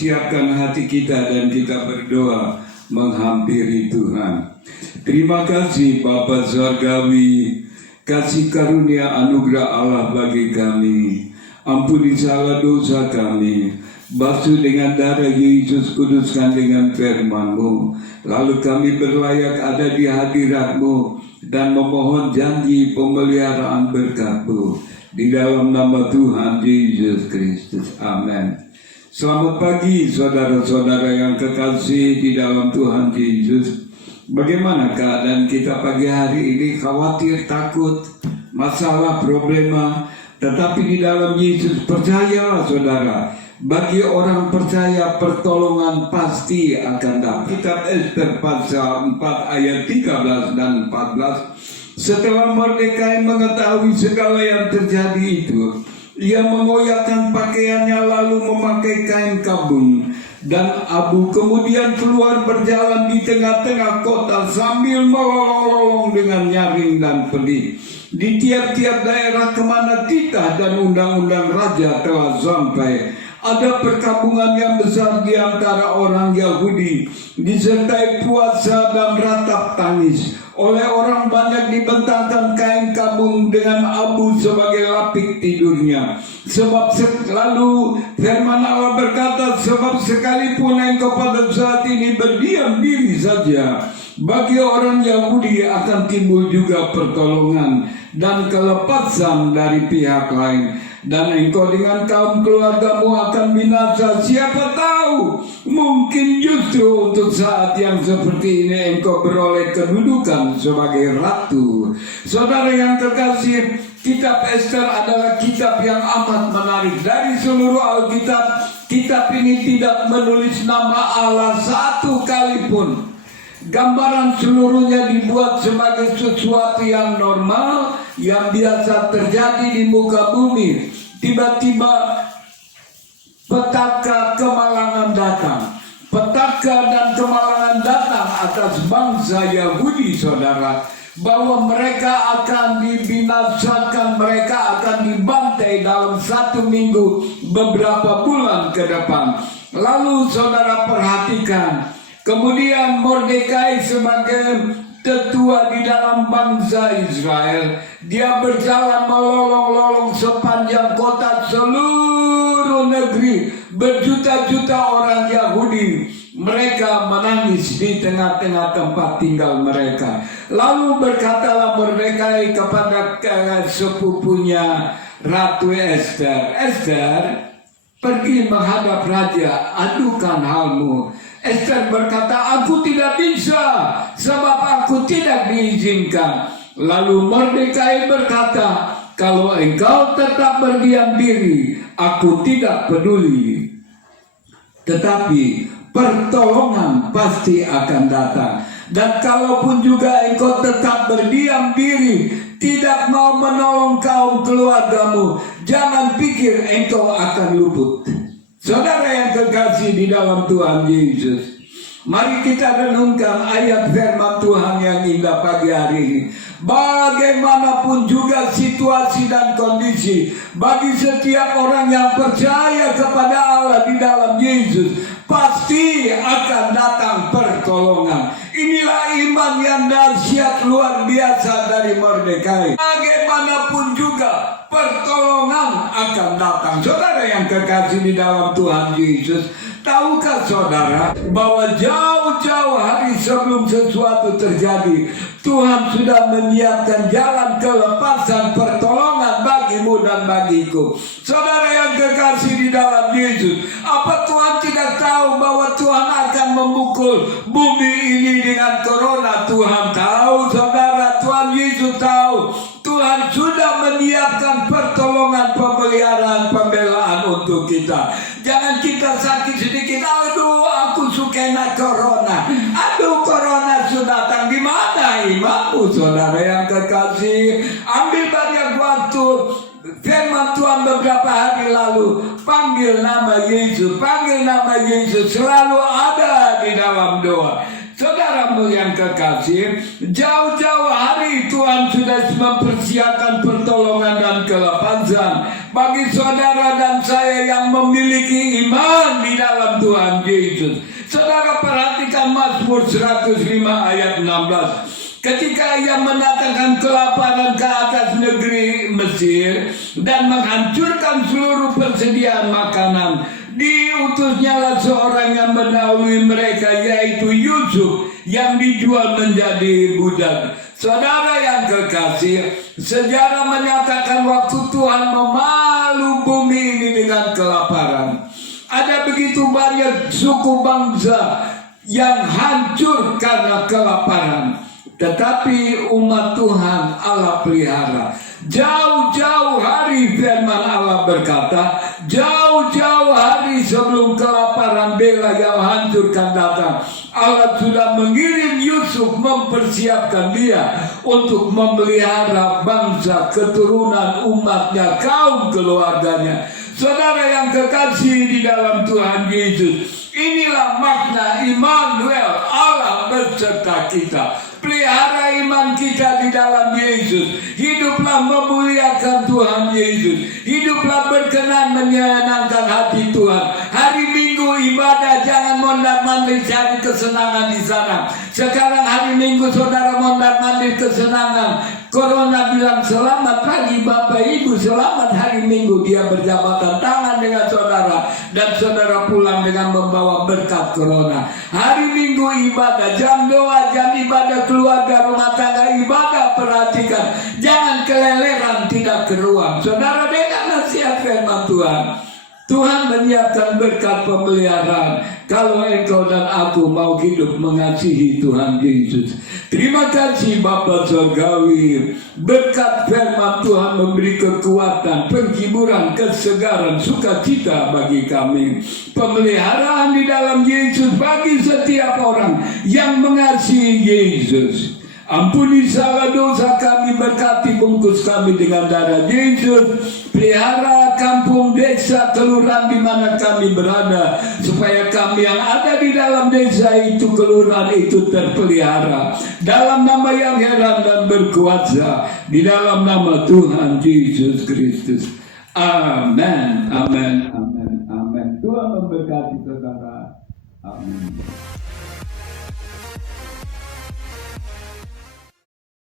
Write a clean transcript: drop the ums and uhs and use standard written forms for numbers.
siapkan hati kita dan kita berdoa menghampiri Tuhan. Terima kasih Bapa Surgawi, kasih karunia anugerah Allah bagi kami. Ampuni salah dosa kami, basuh dengan darah Yesus, kuduskan dengan firman-Mu. Lalu kami berlayak ada di hadirat-Mu dan memohon janji pemeliharaan berkat-Mu. Di dalam nama Tuhan Yesus Kristus. Amin. Selamat pagi saudara-saudara yang kekasih di dalam Tuhan Yesus. Bagaimana keadaan kita pagi hari ini? Khawatir, takut, masalah, problema. Tetapi di dalam Yesus percayalah saudara. Bagi orang percaya pertolongan pasti akan datang. Kitab Ester pasal 4 ayat 13 dan 14. Setelah Mordekai mengetahui segala yang terjadi itu, ia mengoyakkan pakaiannya lalu memakai kain kabung dan abu, kemudian keluar berjalan di tengah-tengah kota sambil melolong-lolong dengan nyaring dan pedih. Di tiap-tiap daerah kemana titah dan undang-undang raja telah sampai, ada perkampungan yang besar di antara orang Yahudi, disertai puasa dan ratap tangis. Oleh orang banyak dibentangkan kain kabung dengan abu sebagai lapik tidurnya. Sebab lalu firman Allah berkata, sebab sekalipun engkau pada saat ini berdiam diri saja, bagi orang Yahudi akan timbul juga pertolongan dan kelepasan dari pihak lain. Dan engkau dengan kaum keluargamu akan binasa. Siapa tahu, mungkin justru untuk saat yang seperti ini engkau beroleh kedudukan sebagai ratu. Saudara yang terkasih, kitab Ester adalah kitab yang amat menarik. Dari seluruh Alkitab, kitab ini tidak menulis nama Allah satu kali pun. Gambaran seluruhnya dibuat sebagai sesuatu yang normal, yang biasa terjadi di muka bumi. Tiba-tiba petaka kemalangan datang. Petaka dan kemalangan datang atas bangsa Yahudi, saudara. Bahwa mereka akan dibinasakan, mereka akan dibantai dalam 1 minggu, beberapa bulan ke depan. Lalu saudara perhatikan, kemudian Mordekai sebagai tetua di dalam bangsa Israel, dia berjalan melolong-lolong sepanjang kota, seluruh negeri, berjuta-juta orang Yahudi. Mereka menangis di tengah-tengah tempat tinggal mereka. Lalu berkatalah Mordekai kepada sepupunya Ratu Ester, Ester, pergi menghadap raja, adukan halmu. Ester berkata, aku tidak bisa, sebab aku tidak diizinkan. Lalu Mordekai berkata, kalau engkau tetap berdiam diri, aku tidak peduli. Tetapi pertolongan pasti akan datang. Dan kalaupun juga engkau tetap berdiam diri, tidak mau menolong kaum keluargamu, jangan pikir engkau akan luput. Saudara yang terkasih di dalam Tuhan Yesus, mari kita renungkan ayat firman Tuhan yang indah pagi hari ini. Bagaimanapun juga situasi dan kondisi, bagi setiap orang yang percaya kepada Allah di dalam Yesus, pasti akan datang pertolongan. Inilah iman yang dahsyat luar biasa dari Mordekai. Bagaimanapun juga pertolongan akan datang. Saudara yang kekasih di dalam Tuhan Yesus, tahukah saudara bahwa jauh-jauh hari sebelum sesuatu terjadi, Tuhan sudah menyiapkan jalan kelepasan pertolongan bagimu dan bagiku. Saudara yang kekasih di dalam Yesus, apa Tuhan tidak tahu bahwa Tuhan akan memukul bumi ini dengan corona? Tuhan tahu, saudara. Tuhan Yesus tahu. Tuhan sudah menyiapkan pertolongan, pemeliharaan, pembelaan untuk kita. Jangan kita sakit sedikit, aduh aku sukena corona, aduh corona sudah datang. Di mana imanmu, saudara yang kekasih? Ambil banyak waktu. Firman Tuhan beberapa hari lalu, panggil nama Yesus, panggil nama Yesus, selalu ada di dalam doa. Saudaramu yang kekasih, jauh-jauh hari Tuhan sudah mempersiapkan pertolongan dan kelepasan bagi saudara dan saya yang memiliki iman di dalam Tuhan Yesus. Saudara perhatikan Mazmur 105 ayat 16. Ketika ia mendatangkan kelaparan ke atas negeri Mesir dan menghancurkan seluruh persediaan makanan, diutusnyalah seorang yang mendahului mereka, yaitu Yusuf yang dijual menjadi budak. Saudara yang kekasih, sejarah menyatakan waktu Tuhan memalu bumi ini dengan kelaparan, ada begitu banyak suku bangsa yang hancur karena kelaparan. Tetapi umat Tuhan Allah pelihara. Jauh-jauh hari firman Allah berkata, jauh-jauh hari sebelum kelaparan bela yang hancurkan datang, Allah sudah mengirim Yusuf mempersiapkan dia untuk memelihara bangsa, keturunan umatnya, kaum keluarganya. Saudara yang kekasih di dalam Tuhan Yesus, inilah makna Immanuel, Allah beserta kita. Pelihara iman kita di dalam Yesus. Hiduplah memuliakan Tuhan Yesus. Hiduplah berkenan menyenangkan hati Tuhan. Hari Minggu ibadah, jangan mondar-mandir cari kesenangan di sana. Sekarang hari Minggu saudara mondar-mandir kesenangan. Corona bilang selamat pagi Bapak Ibu, selamat hari Minggu. Dia berjabatan tangan dengan saudara dan saudara pulang dengan membawa berkat Corona. Hari Minggu ibadah, jam doa, jam ibadah keluarga, rumah tangga ibadah, perhatikan. Jangan keleleran, tidak keruang. Saudara dengar nasihat firman Tuhan. Tuhan menyiapkan berkat pemeliharaan kalau engkau dan aku mau hidup mengasihi Tuhan Yesus. Terima kasih Bapa Surgawi. Berkat firman Tuhan memberi kekuatan, penghiburan, kesegaran, sukacita bagi kami. Pemeliharaan di dalam Yesus bagi setiap orang yang mengasihi Yesus. Ampuni salah dosa kami, berkati bungkus kami dengan darah Yesus. Pelihara kampung, desa, kelurahan di mana kami berada, supaya kami yang ada di dalam desa itu, kelurahan itu terpelihara. Dalam nama yang heran dan berkuasa, di dalam nama Tuhan Yesus Kristus. Amin, amin, amin, amin. Tuhan memberkati saudara. Amin.